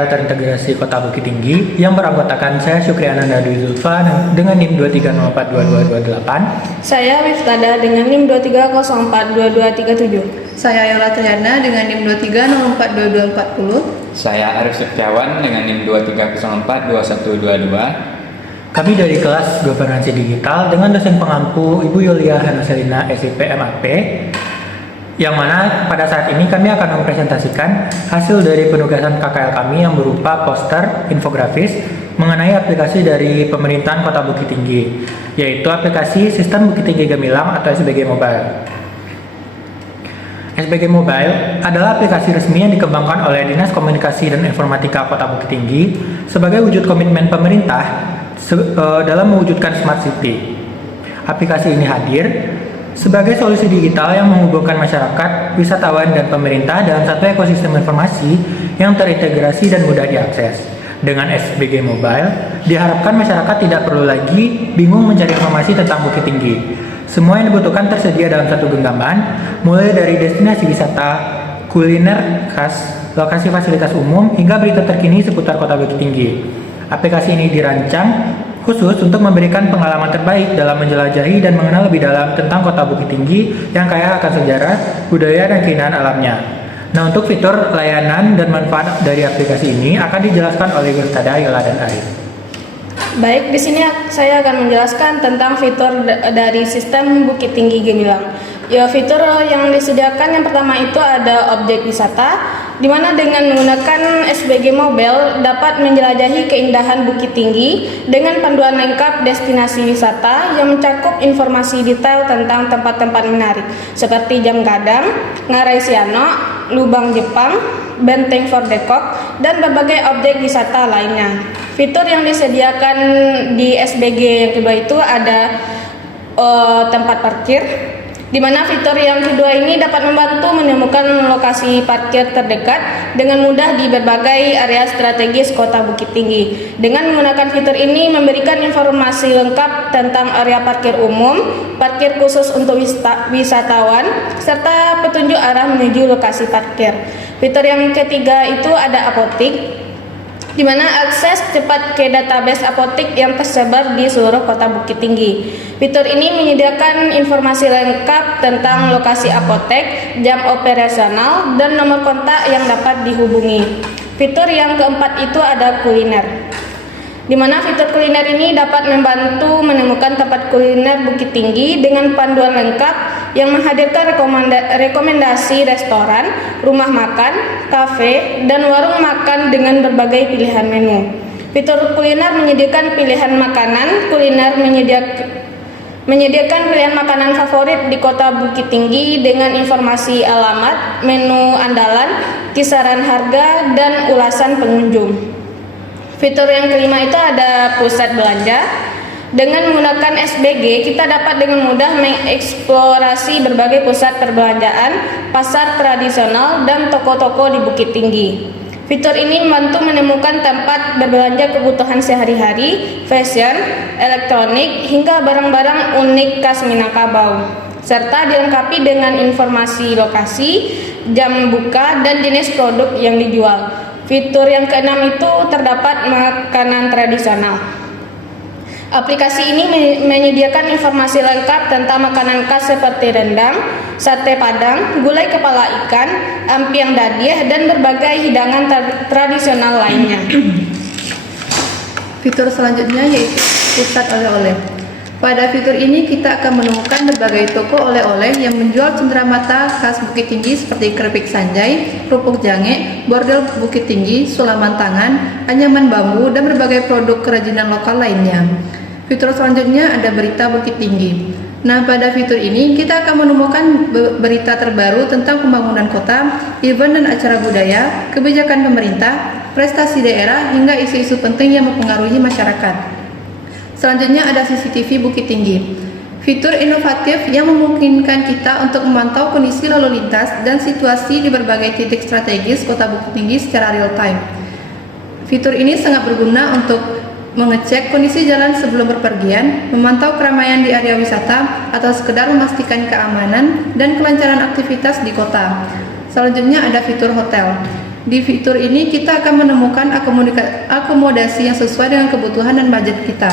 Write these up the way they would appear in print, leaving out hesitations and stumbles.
hotel terintegrasi Kota Bukit Tinggi yang beranggotakan saya Syukri Ananda Dwi Zulfa dengan NIM 23042228. Saya Wiftada dengan NIM 23042237. Saya Yola Triana dengan NIM 23042240. Saya Arif Setiawan dengan NIM 23042122. Kami dari kelas Governansi Digital dengan dosen pengampu Ibu Yulia Hanaselina SIP MAP, yang mana pada saat ini kami akan mempresentasikan hasil dari penugasan KKL kami yang berupa poster infografis mengenai aplikasi dari pemerintahan Kota Bukit Tinggi, yaitu aplikasi Sistem Bukit Tinggi Gemilang atau SBG Mobile. SBG Mobile adalah aplikasi resmi yang dikembangkan oleh Dinas Komunikasi dan Informatika Kota Bukit Tinggi sebagai wujud komitmen pemerintah dalam mewujudkan Smart City. Aplikasi ini hadir sebagai solusi digital yang menghubungkan masyarakat, wisatawan, dan pemerintah dalam satu ekosistem informasi yang terintegrasi dan mudah diakses. Dengan SBG Mobile, diharapkan masyarakat tidak perlu lagi bingung mencari informasi tentang Bukit Tinggi. Semua yang dibutuhkan tersedia dalam satu genggaman, mulai dari destinasi wisata, kuliner khas, lokasi fasilitas umum, hingga berita terkini seputar Kota Bukit Tinggi. Aplikasi ini dirancang khusus untuk memberikan pengalaman terbaik dalam menjelajahi dan mengenal lebih dalam tentang Kota Bukit Tinggi yang kaya akan sejarah, budaya, dan keindahan alamnya. Nah, untuk fitur, layanan, dan manfaat dari aplikasi ini akan dijelaskan oleh Wiftada, Yola, dan Arif. Baik, di sini saya akan menjelaskan tentang fitur dari sistem Bukit Tinggi Gemilang. Ya, fitur yang disediakan yang pertama itu ada objek wisata, di mana dengan menggunakan SBG Mobile dapat menjelajahi keindahan Bukit Tinggi dengan panduan lengkap destinasi wisata yang mencakup informasi detail tentang tempat-tempat menarik seperti Jam Gadang, Ngarai Siano, Lubang Jepang, Benteng Fordekok, dan berbagai objek wisata lainnya. Fitur yang disediakan di SBG yang kedua itu ada tempat parkir, di mana fitur yang kedua ini dapat membantu menemukan lokasi parkir terdekat dengan mudah di berbagai area strategis Kota Bukit Tinggi. Dengan menggunakan fitur ini memberikan informasi lengkap tentang area parkir umum, parkir khusus untuk wisatawan, serta petunjuk arah menuju lokasi parkir. Fitur yang ketiga itu ada apotik, di mana akses cepat ke database apotik yang tersebar di seluruh Kota Bukit Tinggi. Fitur ini menyediakan informasi lengkap tentang lokasi apotek, jam operasional, dan nomor kontak yang dapat dihubungi. Fitur yang keempat itu ada kuliner, di mana fitur kuliner ini dapat membantu menemukan tempat kuliner Bukit Tinggi dengan panduan lengkap yang menghadirkan rekomendasi restoran, rumah makan, kafe, dan warung makan dengan berbagai pilihan menu. Fitur kuliner menyediakan pilihan makanan, kuliner menyediakan pilihan makanan favorit di Kota Bukit Tinggi dengan informasi alamat, menu andalan, kisaran harga, dan ulasan pengunjung. Fitur yang kelima itu ada pusat belanja. Dengan menggunakan SBG, kita dapat dengan mudah mengeksplorasi berbagai pusat perbelanjaan, pasar tradisional, dan toko-toko di Bukit Tinggi. Fitur ini membantu menemukan tempat berbelanja kebutuhan sehari-hari, fashion, elektronik, hingga barang-barang unik khas Minangkabau, serta dilengkapi dengan informasi lokasi, jam buka, dan jenis produk yang dijual. Fitur yang keenam itu terdapat makanan tradisional. Aplikasi ini menyediakan informasi lengkap tentang makanan khas seperti rendang, sate padang, gulai kepala ikan, ampiang dadiah, dan berbagai hidangan tradisional lainnya. Fitur selanjutnya yaitu pusat oleh-oleh. Pada fitur ini kita akan menemukan berbagai toko oleh-oleh yang menjual cenderamata khas Bukit Tinggi seperti keripik sanjai, kerupuk jange, bordel Bukit Tinggi, sulaman tangan, anyaman bambu, dan berbagai produk kerajinan lokal lainnya. Fitur selanjutnya ada berita Bukit Tinggi. Nah, pada fitur ini kita akan menemukan berita terbaru tentang pembangunan kota, event dan acara budaya, kebijakan pemerintah, prestasi daerah, hingga isu-isu penting yang mempengaruhi masyarakat. Selanjutnya ada CCTV Bukit Tinggi. Fitur inovatif yang memungkinkan kita untuk memantau kondisi lalu lintas dan situasi di berbagai titik strategis Kota Bukit Tinggi secara real time. Fitur ini sangat berguna untuk mengecek kondisi jalan sebelum berpergian, memantau keramaian di area wisata, atau sekedar memastikan keamanan dan kelancaran aktivitas di kota. Selanjutnya ada fitur hotel. Di fitur ini kita akan menemukan akomodasi yang sesuai dengan kebutuhan dan budget kita.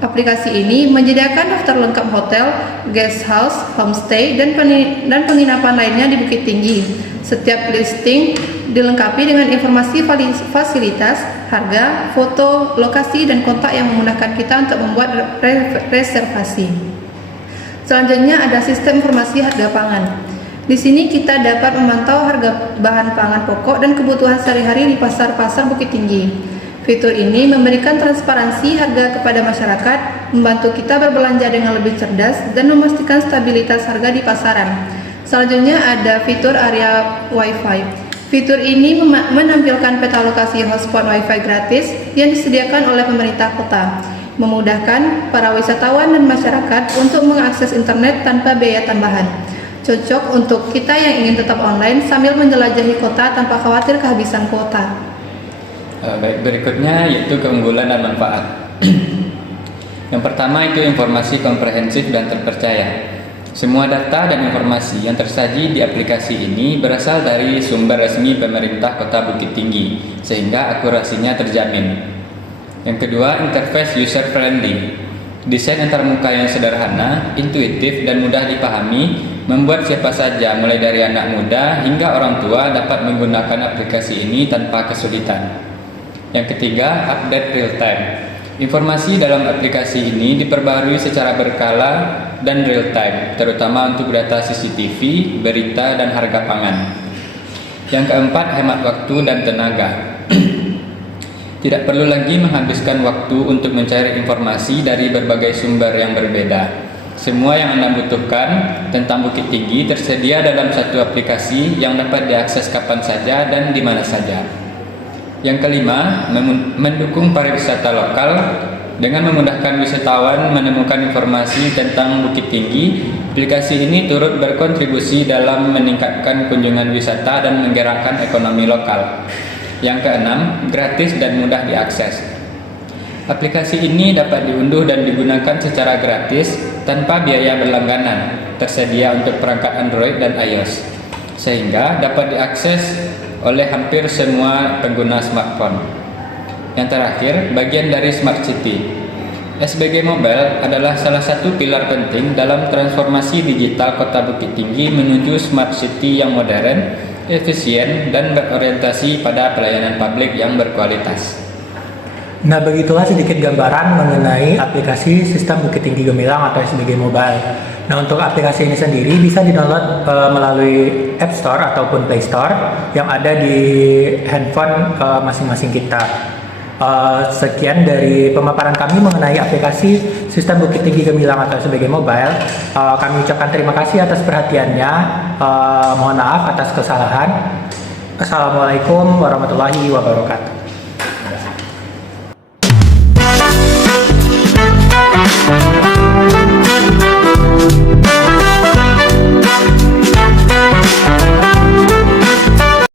Aplikasi ini menyediakan daftar lengkap hotel, guest house, homestay, dan penginapan lainnya di Bukit Tinggi. Setiap listing dilengkapi dengan informasi fasilitas, harga, foto, lokasi, dan kontak yang memudahkan kita untuk membuat reservasi. Selanjutnya ada sistem informasi harga pangan. Di sini kita dapat memantau harga bahan pangan pokok dan kebutuhan sehari-hari di pasar-pasar Bukit Tinggi. Fitur ini memberikan transparansi harga kepada masyarakat, membantu kita berbelanja dengan lebih cerdas, dan memastikan stabilitas harga di pasaran. Selanjutnya ada fitur area Wi-Fi. Fitur ini menampilkan peta lokasi hotspot Wi-Fi gratis yang disediakan oleh pemerintah kota, memudahkan para wisatawan dan masyarakat untuk mengakses internet tanpa biaya tambahan. Cocok untuk kita yang ingin tetap online sambil menjelajahi kota tanpa khawatir kehabisan kuota. Baik, berikutnya yaitu keunggulan dan manfaat. Yang pertama itu informasi komprehensif dan terpercaya. Semua data dan informasi yang tersaji di aplikasi ini berasal dari sumber resmi pemerintah Kota Bukit Tinggi, sehingga akurasinya terjamin. Yang kedua, interface user friendly. Desain antarmuka yang sederhana, intuitif, dan mudah dipahami membuat siapa saja, mulai dari anak muda hingga orang tua, dapat menggunakan aplikasi ini tanpa kesulitan. Yang ketiga, update real time. Informasi dalam aplikasi ini diperbarui secara berkala dan real time, terutama untuk data CCTV, berita, dan harga pangan. Yang keempat, hemat waktu dan tenaga. Tidak perlu lagi menghabiskan waktu untuk mencari informasi dari berbagai sumber yang berbeda. Semua yang Anda butuhkan tentang Bukit Tinggi tersedia dalam satu aplikasi yang dapat diakses kapan saja dan di mana saja. Yang kelima, mendukung pariwisata lokal dengan memudahkan wisatawan menemukan informasi tentang Bukit Tinggi. Aplikasi ini turut berkontribusi dalam meningkatkan kunjungan wisata dan menggerakkan ekonomi lokal. Yang keenam, gratis dan mudah diakses. Aplikasi ini dapat diunduh dan digunakan secara gratis tanpa biaya berlangganan, tersedia untuk perangkat Android dan iOS, sehingga dapat diakses oleh hampir semua pengguna smartphone. Yang terakhir, bagian dari Smart City. SBG Mobile adalah salah satu pilar penting dalam transformasi digital Kota Bukit Tinggi menuju Smart City yang modern, efisien, dan berorientasi pada pelayanan publik yang berkualitas. Nah, begitulah sedikit gambaran mengenai aplikasi Sistem Bukit Tinggi Gemilang atau SBG Mobile. Nah, untuk aplikasi ini sendiri bisa di-download melalui App Store ataupun Play Store yang ada di handphone masing-masing kita. Sekian dari pemaparan kami mengenai aplikasi Sistem Bukit Tinggi Gemilang atau SBG Mobile. Kami ucapkan terima kasih atas perhatiannya. Mohon maaf atas kesalahan. Assalamualaikum warahmatullahi wabarakatuh.